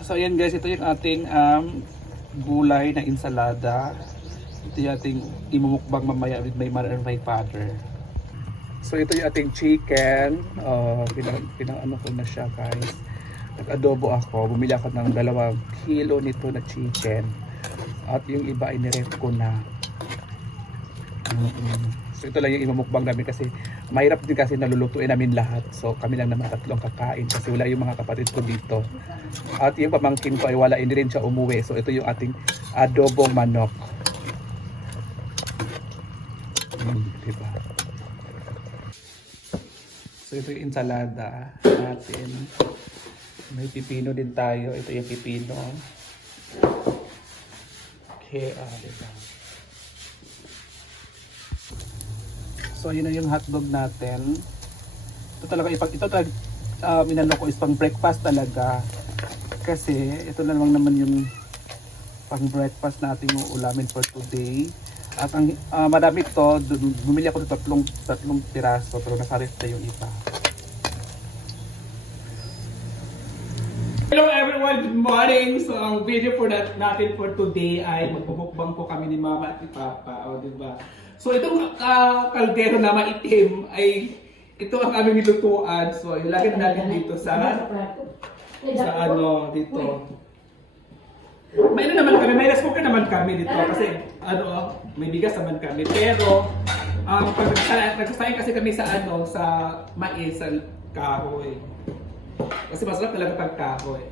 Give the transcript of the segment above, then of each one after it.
So ayan guys, ito yung ating gulay na ensalada. Ito yung ating imumukbang mamaya with my mother and my father. So ito yung ating chicken. Pinang-ano ko na siya guys. Nag-adobo ako. Bumili ako ng 2 kilo nito na chicken. At yung iba ay nirep ko na. So ito lang yung imumukbang namin kasi mahirap din kasi nalulutuin namin lahat. So kami lang naman 3 kakain kasi wala yung mga kapatid ko dito. At yung pamangkin ko ay wala, hindi rin siya umuwi. So ito yung ating adobong manok. Diba? So ito yung ensalada natin. May pipino din tayo. Ito yung pipino. Okay, diba? So yun na yung hotdog natin. Ito talaga inano ko is pang breakfast talaga. Kasi ito na naman yung pang breakfast natin yung ulamin for today. At ang madami to, bumili ako ng tatlong piraso pero naka-ref na yung iba. Hello everyone, good morning! So ang video for natin for today ay magpupukbang po kami ni Mama at ni Papa, o diba? So itong kaldero na maitim ay ito ang aming nilutuan. So ilagay na natin dito sa dito. May naman kami, may rice cooker naman kami dito kasi may bigas naman kami. Pero pag nagsasayin kasi kami sa sa mais, sa kahoy. Kasi masarap talaga pag kahoy.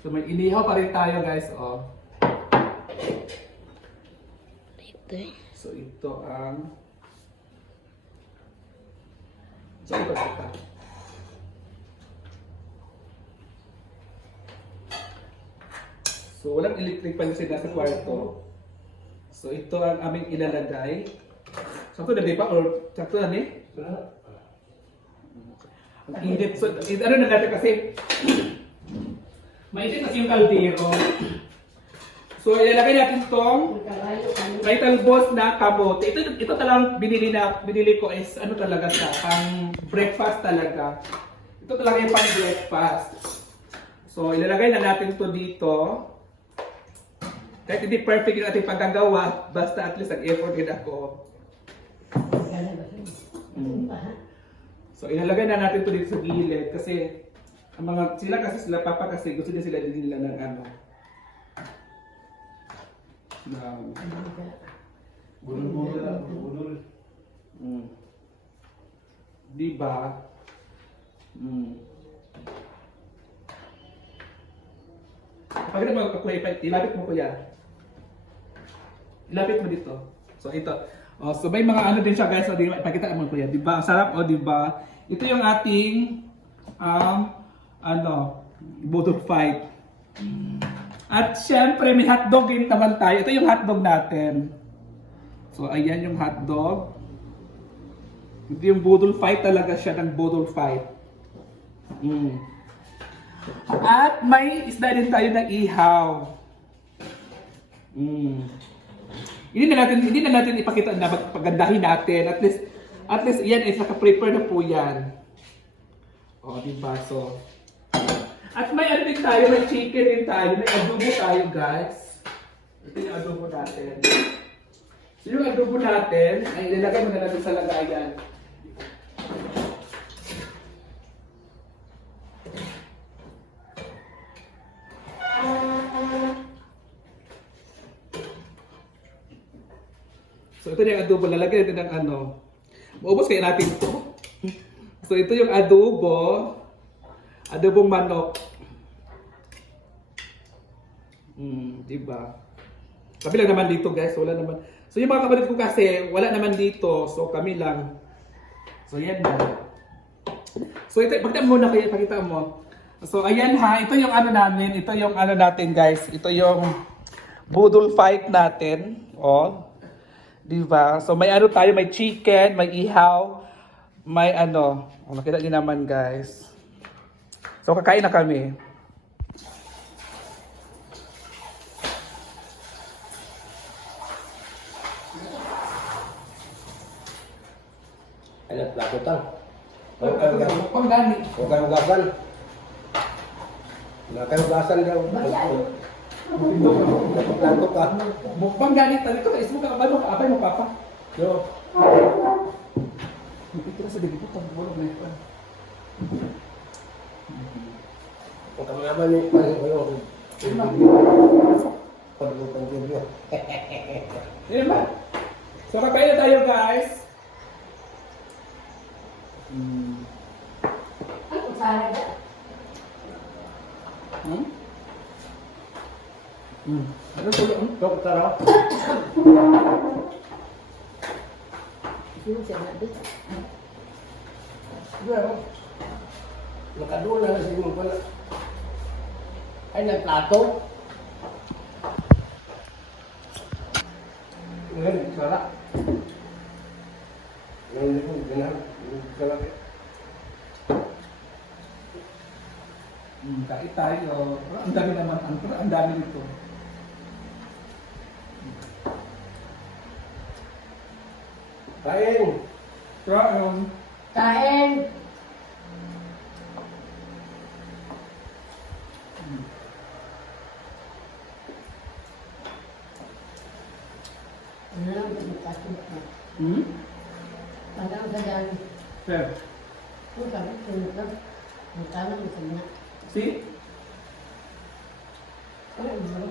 So may inihaw pa rin tayo guys, So ito ang ito. So walang electric pan kasi nasa kwarto. So ito ang aming ilalagay. Sakto na di pa or sakto na ni? Ang init. So ano na natin kasi mainit kasi yung kaldero. So ilalagay natin tong may talbos na kamote. Ito talagang binili ko is talaga siya, pang breakfast talaga. Ito talaga yung pang breakfast. So ilalagay na natin to dito. Kahit hindi perfect yung ating pagkagawa, basta at least nag-effort din ako. So ilalagay na natin to dito sa gilid kasi sila papa kasi gusto din sila nila ng bunol. Diba? Pagkita mo ako, ilapit mo kuya. Ilapit mo dito. So ito. So may mga din siya guys, ipakita mo kuya. Diba? Ang sarap diba? Ito yung ating budol fight. At syempre may hotdog din naman tayo. Ito yung hotdog natin. So ayan yung hotdog. Ito yung budol fight talaga siya ng budol fight. At may isda din tayo na ihaw. Hindi na natin ipakita na pagandahin natin. At least yan is naka-prepare na po yan. Diba? So at may din tayo, may chicken din tayo, may adobo tayo guys. Ito yung adobo natin. So yung adobo natin, ay ilalagay mo na natin sa lagayan. So ito yung adobo, lalagyan natin ng maubos kaya natin ito. So ito yung adobong manok. Diba? Kami lang naman dito guys, wala naman. So yung mga kapatid ko kasi, wala naman dito. So kami lang. So yan na. So ito, pakita mo muna kayo, pakita mo. So ayan ito yung namin, ito yung natin guys. Ito yung budol fight natin. Diba? So may tayo, may chicken, may ihaw, may nakita niyo naman guys. So kakain na kami. Anak plato tang. Huwag kayo hugasan. Mukbang gani. Huwag kayo hugasan. Wala kayo hugasan daw. Plato ka. Mukbang gani. Tali ko, ismo ka kabalo ka. Abay mo, papa. Yo. Ito na sa dito, pag bulog na ito. Ang kamalaman ni Paano paglupan ko. Yan ba? So, kakain na tayo, guys. Ano sarap ka? Ano tulo? Tok tara. Sino siya na di? Well, nakadula na sa imong pala. Ay, nagplato. Ngayon, sara. Ngayon, hindi ko ganahan. Sara. Kain tayo. Ang dami naman. Ang dami nito. Kain. Kain. Kain! Ano lang, magkakasok ka. Hanggang sa dyan. Sir. Kung kami, sunod lang. Ang tanong mo sa mga. See? Ano ang mga?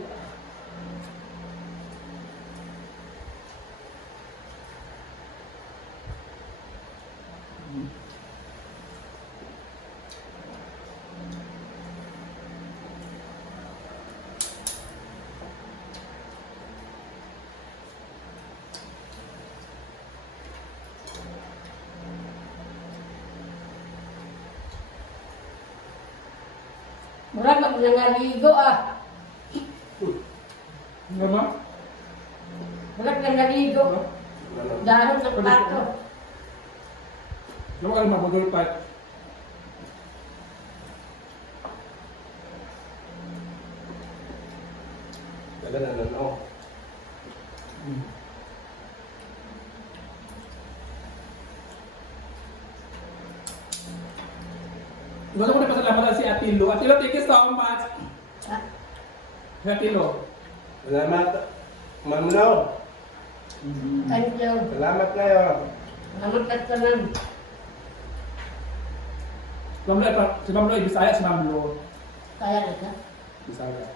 Murag ka nangaligo ah. Ano ba? Murag ka nangaligo. Dahon ng plato. Ano ka mabudol pa? Dala na lang ako. Gusto ko na pasalamatan si Atilo. Atilo, thank you so much. Ah, Atilo. Salamat. Ma'am Lo. thank you. Salamat kayo. Salamat ka naman. Si Ma'am Lo, Bisaya, si Ma'am Lo. Kaya na ka. Bisaya.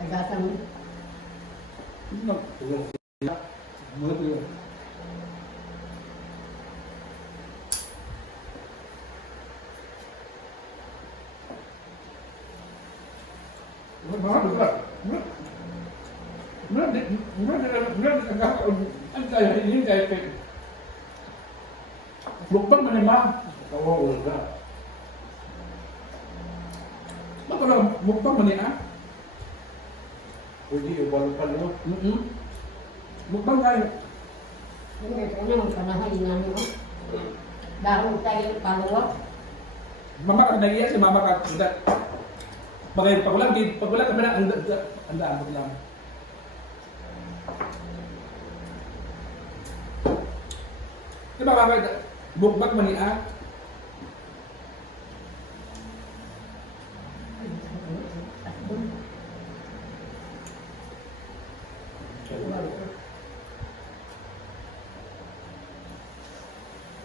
Tagasan mo. Mulut ko. Mukbang man ma. Oo, nga. Bakit na mukbang man ah? Pwede yung balupan mo. Mukbang kayo. Hindi ko na magpanahay na mo. Dahon tayo palawa. Mama ka nagiya si mama ka. Pag wala kami na ang lang. Di ba bakit mukbang man ah?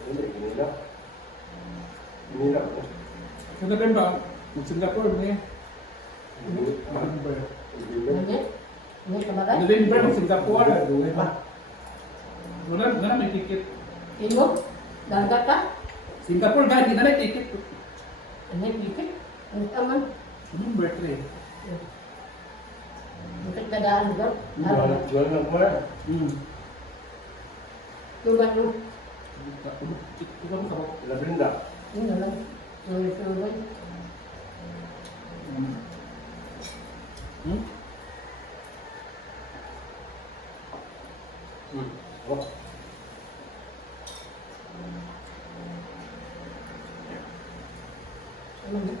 Hindi, ginila. Ginila ko. Sa natin ba? Mag-Singapore ni. Mahal ba yun? Hindi. Hindi ka ba? November mag-Singapore. Dungay pa. Wala may ticket. Ino? Ganda ka? Singapore ba? Hindi na may ticket. Ano yung bikit? Ano ka man? November 3. Bukit ka daan doon? Jual ng kumara. Tuban mo. Ikaw mo kapag. Labinda. Ano lang? Suloy-suloy. Oh. Ano na?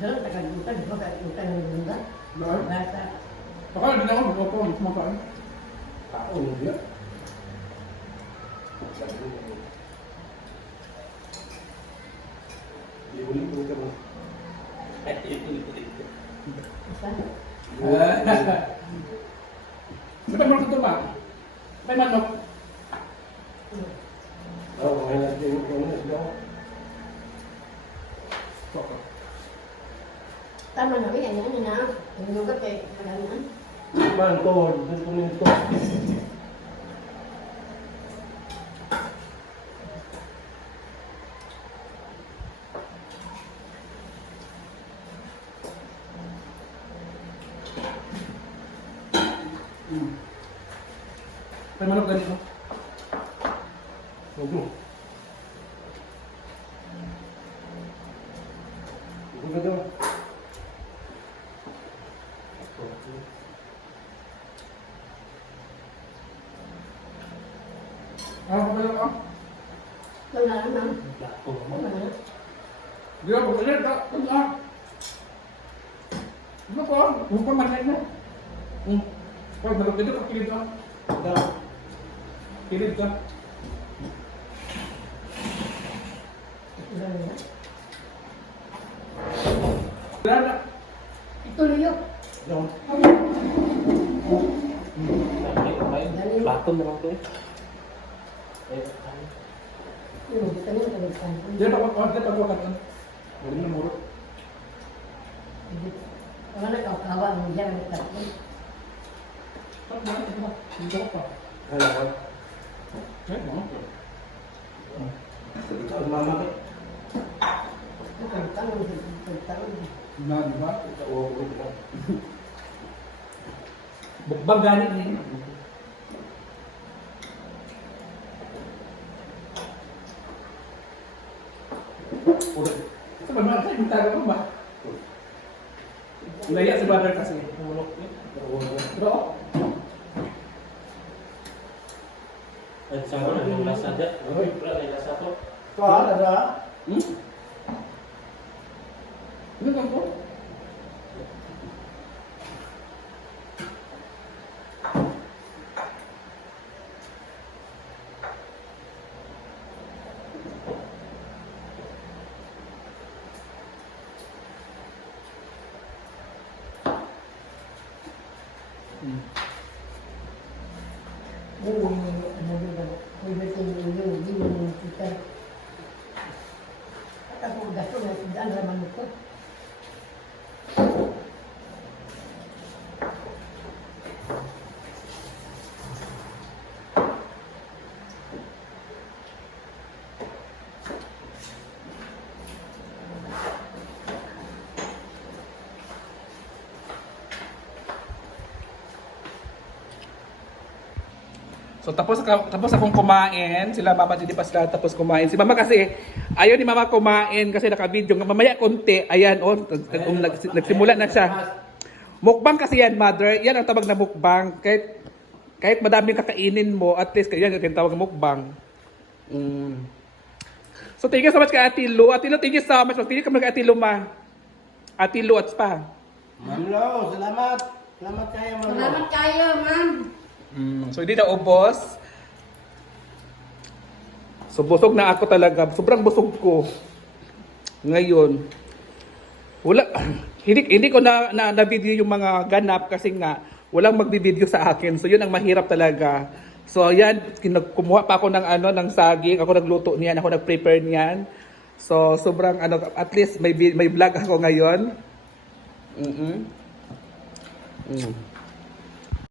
Doon, taga-dutan, di ba? Taga-dutan ng bunda. Doon? Basta, Baka din ako, gusto ko, kumakain. Tao mo dia. Sabi mo. Iulit mo ka mo. basta. May manok ito ba? May manok. Oo, kaya natin yung sila. Tama na, yan, yan na. Yung lugar kay Kalanan. Man to, dito nito. May manok ganito. Opo. Ito daw. Kapalak ka. Wala na. Wala na. Di ba, pagkalit ka. Ano ko? Huwag pa manay mo. Huwag, manok dito ka, kilid ka. Kilid ka. Wala na. Wala na. Ito luyok. Doon. Plato mo lang to eh. Yung dito na yung kalitan. Di ba, pagkakat. Wala na muro. Wala na kawa mo dyan ang tatlo. Hindi ko pa. Kaya ko. Eh, ano? Ito ang mama ko. Ito kalitan mo kalitan mo. Na, di ba? Ito ang ulo ko. Bukbang ganit niya. Sa ba naman, yung tago mo ba? Naya si brother kasi. Ulo ko. Bro, Sama na yung lasa dyan. Oy. Wala na yung lasa to. Paano na? ano lang po? Yung ano ba? May betul yung di mo kita. At ako gasto na daan raman ko. So tapos akong kumain, sila mama hindi pa sila tapos kumain. Si mama kasi ayaw ni mama kumain kasi naka-video. Mamaya konti, ayan oh, nagsimula na siya. Mukbang kasi yan, mother. Yan ang tawag na mukbang. Kahit madaming kakainin mo, at least yan yung tawag na mukbang. So thank you so much kay Ate Lu. Ate Lu, thank you so much. Magpili kami kay Ate Lu, ma. Ate Lu at Spa. Ma'am Lo, salamat. Salamat kayo, Ma'am Lo. Salamat kayo, ma'am. So hindi na ubos. So busog na ako talaga. Sobrang busog ko. Ngayon. Wala hindi ko na video yung mga ganap kasi nga walang magbibideo sa akin. So yun ang mahirap talaga. So yan, kumuha pa ako ng ng saging, ako nagluto niyan, ako nag-prepare niyan. So sobrang at least may vlog ako ngayon.